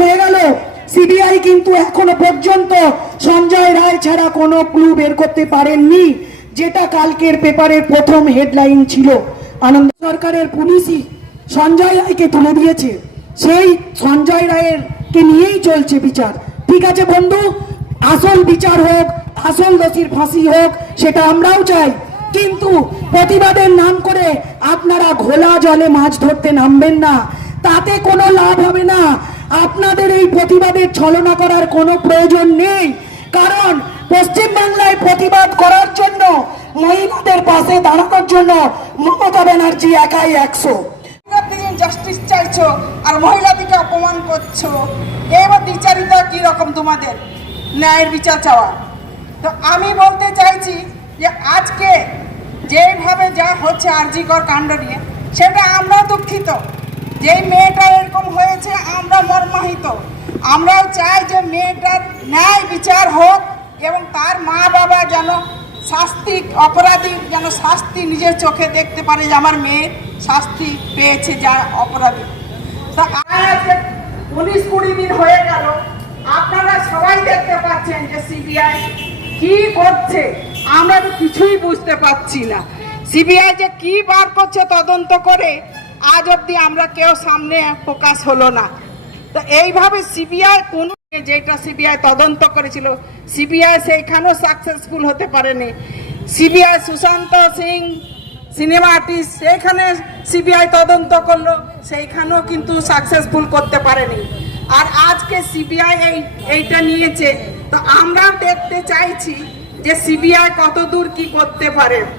হয়ে গেল, সিবিআই কিন্তু এখনো পর্যন্ত সঞ্জয় রায় ছাড়া কোনো ক্লু বের করতে পারেননি, যেটা কালকের পেপারের প্রথম হেডলাইন ছিল। আনন্দ সরকারের পুলিশই সঞ্জয় রায়কে তুলে দিয়েছে, সেই সঞ্জয় রায়ের কে নিয়েই চলছে বিচার। ঠিক আছে বন্ধু, আসল বিচার হোক, আসল দোষীর ফাঁসি হোক, সেটা আমরাও চাই, কিন্তু প্রতিবাদের নাম করে আপনারা ঘোলা জলে মাছ ধরতে নামবেন না, তাতে কোনো লাভ হবে না। আপনাদের এই প্রতিবাদের ছলনা করার কোনো প্রয়োজন নেই, কারণ পশ্চিমবাংলায় প্রতিবাদ করার জন্য, মহিলাদের পাশে দাঁড়ানোর জন্য মমতা ব্যানার্জি একাই 100। জাস্টিস চাইছো আর মহিলাদেরকে অপমান করছো, এবার বিচারিতা কি রকম তোমাদের ন্যায়ের বিচার চাওয়া? তো আমি বলতে চাইছি যে আজকে যেভাবে যা হচ্ছে আরজিকর কাণ্ড নিয়ে, সেটা আমরা দুঃখিত। যেই মেয়েটার এরকম হয়েছে আমরা মর্মাহিত। আমরাও চাই যে মেয়েটার ন্যায় বিচার হোক এবং তার মা বাবা যেন শাস্তি, অপরাধী যেন শাস্তি নিজের চোখে দেখতে পারে যে আমার মেয়ে শাস্তি পেয়েছে যা অপরাধী। তা আজকে 19-20 দিন হয়ে গেল, আপনারা সবাই দেখতে পাচ্ছেন যে সিবিআই কি করছে, আমরা তো কিছুই বুঝতে পারছি না। সিবিআই যে কি বার করছে তদন্ত করে, আজ অব্দি আমরা কেউ সামনে প্রকাশ হলো না। তো এইভাবে সিবিআই কোন, যেটা সিবিআই তদন্ত করেছিল, সিবিআই সেইখানেও সাকসেসফুল হতে পারেনি। CBI Sushant Singh cinema artist, সেইখানে সিবিআই তদন্ত করলো, সেইখানেও কিন্তু সাকসেসফুল করতে পারেনি। আর আজকে সিবিআই এইটা নিয়েছে, তো আমরা দেখতে চাইছি যে সিবিআই কতদূর কি করতে পারে।